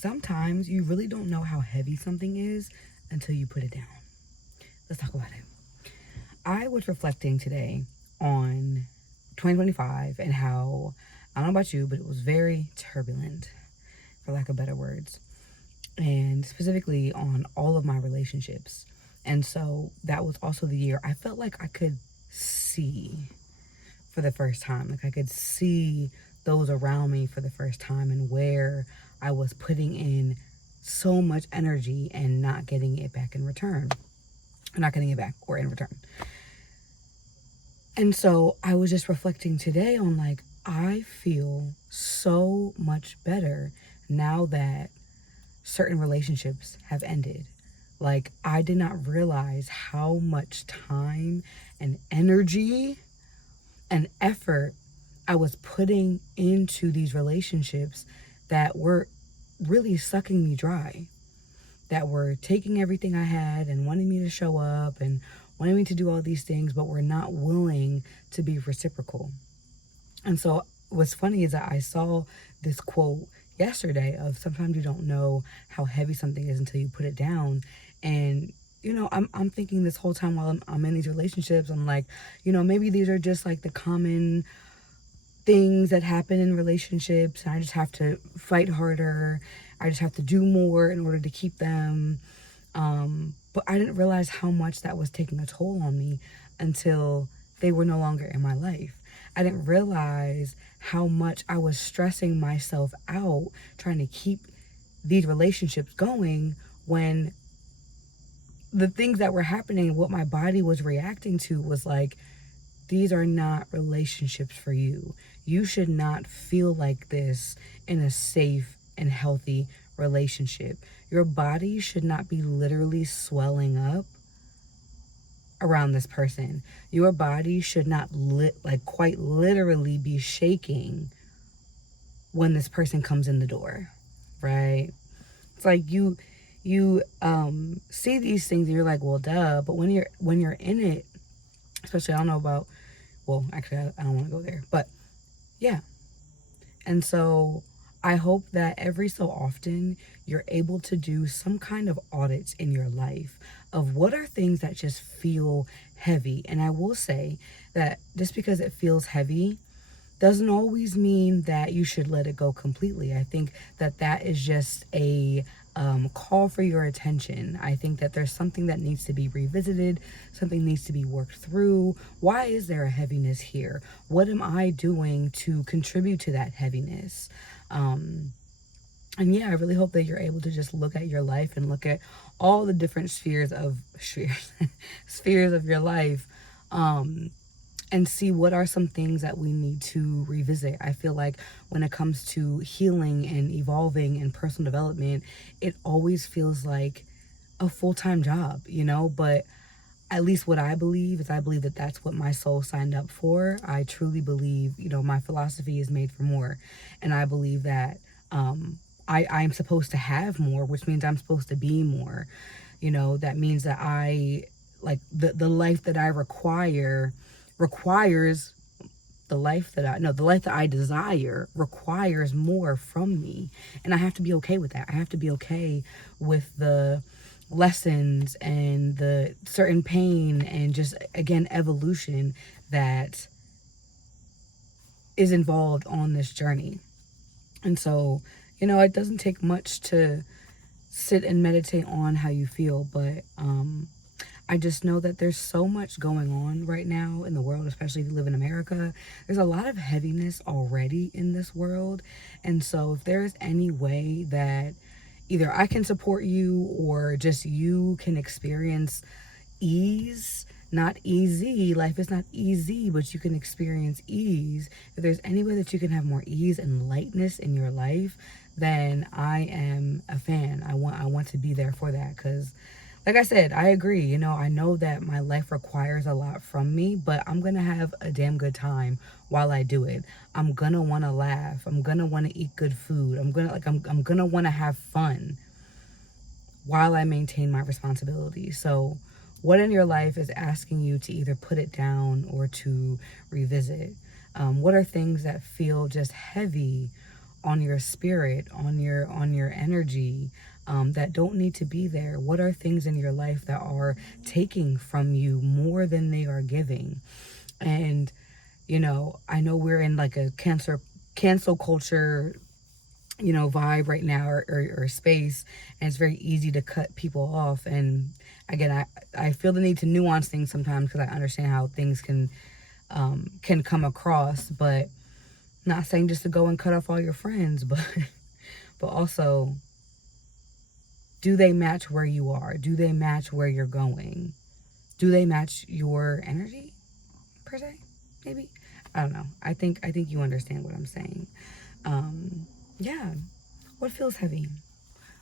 sometimes you really don't know how heavy something is until you put it down. Let's talk about it. I was reflecting today on 2025 and how, I don't know about you, but it was very turbulent, for lack of better words, and specifically on all of my relationships. And so that was also the year I felt like I could see for the first time. Like I could see those around me for the first time and where I was putting in so much energy and not getting it back in return. Not getting it back or in return. And so I was just reflecting today on like, I feel so much better now that certain relationships have ended. Like, I did not realize how much time and energy and effort I was putting into these relationships that were really sucking me dry, that were taking everything I had and wanting me to show up and wanting me to do all these things, but were not willing to be reciprocal. And so what's funny is that I saw this quote yesterday of sometimes you don't know how heavy something is until you put it down. And I'm thinking this whole time while I'm in these relationships, I'm like, maybe these are just like the common things that happen in relationships. And I just have to fight harder. I just have to do more in order to keep them. But I didn't realize how much that was taking a toll on me until they were no longer in my life. I didn't realize how much I was stressing myself out trying to keep these relationships going when the things that were happening, what my body was reacting to was like, these are not relationships for you. You should not feel like this in a safe and healthy relationship. Your body should not be literally swelling up around this person. Your body should not quite literally be shaking when this person comes in the door, right? It's like you see these things and you're like, well, duh. But when you're in it, especially, I don't know about, well, actually, I don't want to go there, but yeah. And so I hope that every so often you're able to do some kind of audits in your life of what are things that just feel heavy. And I will say that just because it feels heavy doesn't always mean that you should let it go completely. I think that is just a call for your attention. I think that there's something that needs to be revisited, something needs to be worked through. Why is there a heaviness here? What am I doing to contribute to that heaviness? And yeah, I really hope that you're able to just look at your life and look at all the different spheres spheres of your life, and see what are some things that we need to revisit. I feel like when it comes to healing and evolving and personal development, it always feels like a full-time job, but at least what I believe is I believe that that's what my soul signed up for. I truly believe, my philosophy is made for more. And I believe that I'm supposed to have more, which means I'm supposed to be more. That means that I, like, the life that I requires the life that I desire requires more from me. And I have to be okay with that. I have to be okay with the lessons and the certain pain and just, again, evolution that is involved on this journey. And so, it doesn't take much to sit and meditate on how you feel, but I just know that there's so much going on right now in the world, especially if you live in America. There's a lot of heaviness already in this world. And so if there's any way that either I can support you or just you can experience ease, not easy, life is not easy, but you can experience ease. If there's any way that you can have more ease and lightness in your life, then I am a fan. I want to be there for that, because like I said, I agree. I know that my life requires a lot from me, but I'm going to have a damn good time while I do it. I'm going to want to laugh. I'm going to want to eat good food. I'm going to want to have fun while I maintain my responsibilities. So what in your life is asking you to either put it down or to revisit? What are things that feel just heavy on your spirit, on your energy, that don't need to be there? What are things in your life that are taking from you more than they are giving? And I know we're in like a cancel culture, vibe right now, or space, and it's very easy to cut people off. And again, I feel the need to nuance things sometimes because I understand how things can come across, but not saying just to go and cut off all your friends, but but also, do they match where you are? Do they match where you're going? Do they match your energy, per se? Maybe. I don't know. I think you understand what I'm saying. Yeah. What feels heavy?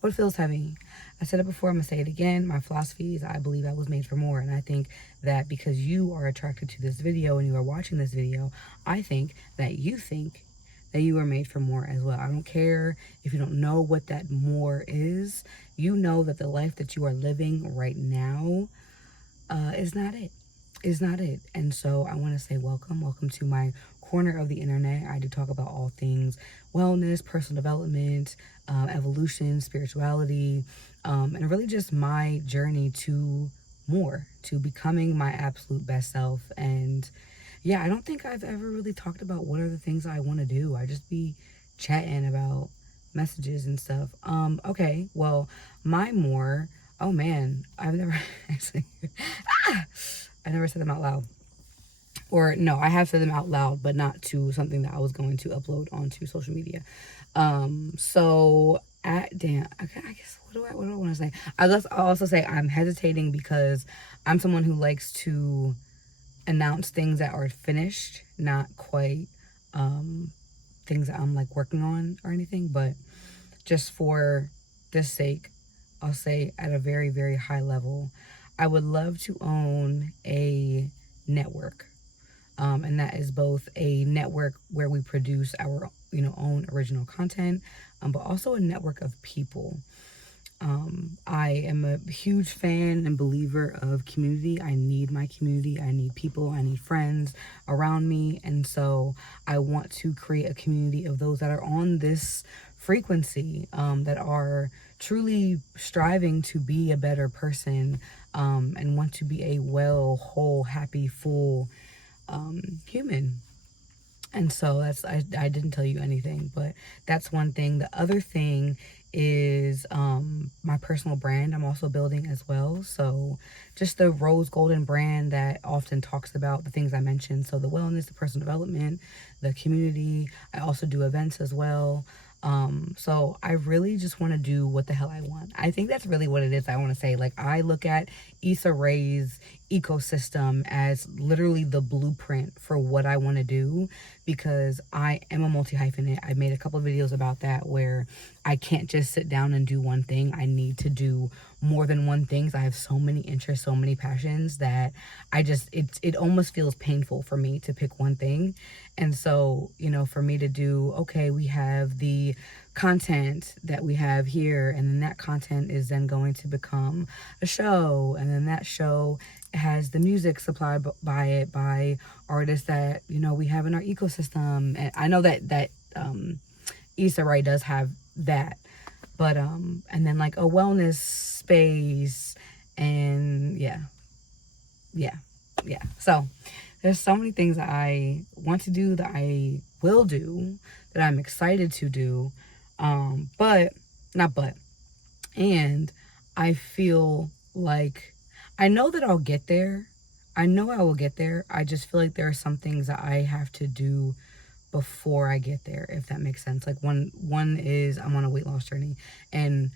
What feels heavy? I said it before, I'm gonna say it again. My philosophy is I believe I was made for more. And I think that because you are attracted to this video and you are watching this video, I think that you are made for more as well. I don't care if you don't know what that more is. You know that the life that you are living right now is not it. Is not it. And so I want to say welcome to my corner of the internet. I do talk about all things wellness, personal development, evolution, spirituality, and really just my journey to more, to becoming my absolute best self. And yeah, I don't think I've ever really talked about what are the things I want to do. I just be chatting about messages and stuff. Okay, well, my more, oh man, I've never actually, I never said them out loud. Or no, I have said them out loud, but not to something that I was going to upload onto social media. So at damn, okay, I guess what do I want to say? I'll also say I'm hesitating because I'm someone who likes to announce things that are finished, not quite things that I'm like working on or anything, but just for this sake, I'll say at a very, very high level, I would love to own a network. And that is both a network where we produce our, own original content, but also a network of people. I am a huge fan and believer of community. I need my community. I need people. I need friends around me. And so I want to create a community of those that are on this frequency, that are truly striving to be a better person, and want to be a well, whole, happy, full human. And so I didn't tell you anything, but that's one thing. The other thing is my personal brand I'm also building as well. So just the rose golden brand that often talks about the things I mentioned. So the wellness, the personal development, the community. I also do events as well. So I really just want to do what the hell I want. I think that's really what it is. I want to say, like, I look at Issa Rae's ecosystem as literally the blueprint for what I want to do, because I am a multi-hyphenate. I made a couple of videos about that where I can't just sit down and do one thing. I need to do more than one thing. I have so many interests, so many passions that it almost feels painful for me to pick one thing. And so, for me to do, okay, we have the content that we have here, and then that content is then going to become a show, and then that show has the music supplied by artists that we have in our ecosystem. And I know that Issa Rae does have that, but and then like a wellness space, and yeah. So there's so many things that I want to do, that I will do, that I'm excited to do, but not but and I feel like I know that I'll get there. I know I will get there. I just feel like there are some things that I have to do before I get there, if that makes sense. Like one is I'm on a weight loss journey, and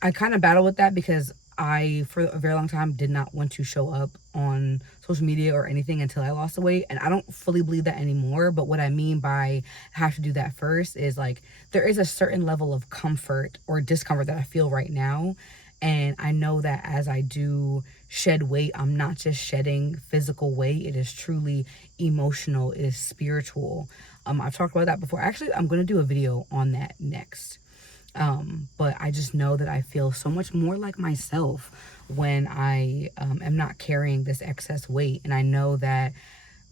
I kind of battle with that because I, for a very long time, did not want to show up on social media or anything until I lost the weight. And I don't fully believe that anymore. But what I mean by have to do that first is like there is a certain level of comfort or discomfort that I feel right now. And I know that as I do shed weight, I'm not just shedding physical weight. It is truly emotional. It is spiritual. I've talked about that before. Actually, I'm going to do a video on that next. But I just know that I feel so much more like myself when I am not carrying this excess weight. And I know that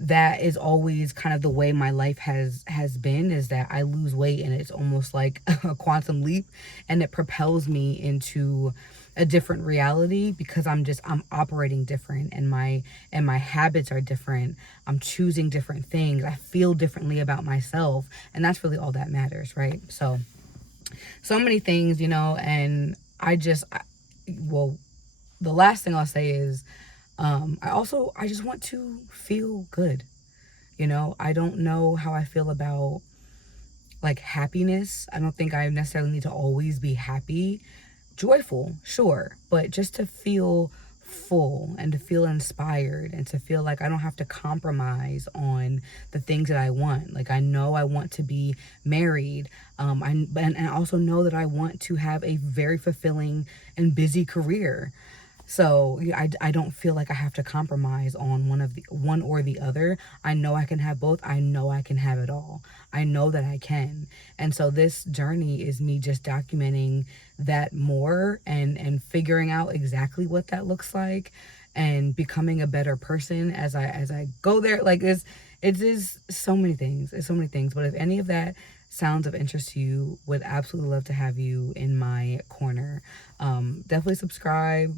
that is always kind of the way my life has been, is that I lose weight and it's almost like a quantum leap, and it propels me into a different reality because I'm operating different, and my habits are different. I'm choosing different things. I feel differently about myself, and that's really all that matters, right? So many things, and well, the last thing I'll say is, I just want to feel good. I don't know how I feel about like happiness. I don't think I necessarily need to always be happy. Joyful, sure, but just to feel full and to feel inspired and to feel like I don't have to compromise on the things that I want. Like, I know I want to be married. And I also know that I want to have a very fulfilling and busy career. So yeah, I don't feel like I have to compromise on one or the other. I know I can have both. I know I can have it all. I know that I can. And so this journey is me just documenting that more, and figuring out exactly what that looks like, and becoming a better person as I go there. Like, it is so many things. It's so many things. But if any of that sounds of interest to you, would absolutely love to have you in my corner. Definitely subscribe,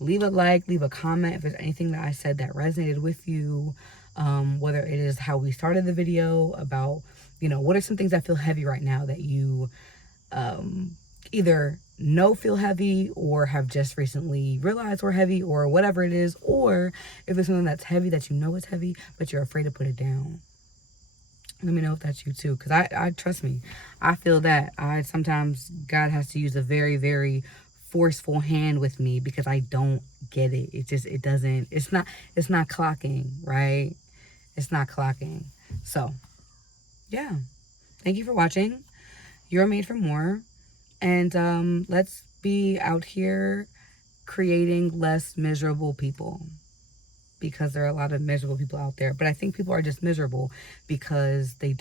leave a like, leave a comment if there's anything that I said that resonated with you. Whether it is how we started the video about, what are some things that feel heavy right now that you either know feel heavy or have just recently realized were heavy, or whatever it is. Or if there's something that's heavy that you know is heavy but you're afraid to put it down, let me know if that's you too, because I trust me, I feel that. I sometimes God has to use a very, very forceful hand with me because I don't get it. It doesn't, it's not clocking, right? It's not clocking. So yeah, thank you for watching. You're made for more. And let's be out here creating less miserable people, because there are a lot of miserable people out there. But I think people are just miserable because they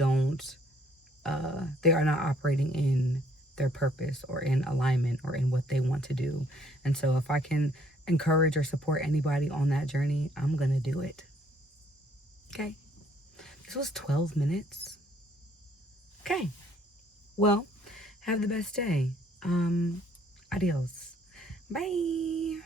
are not operating in their purpose or in alignment or in what they want to do. And so if I can encourage or support anybody on that journey, I'm going to do it. Okay. This was 12 minutes. Okay. Well, have the best day. Adios. Bye.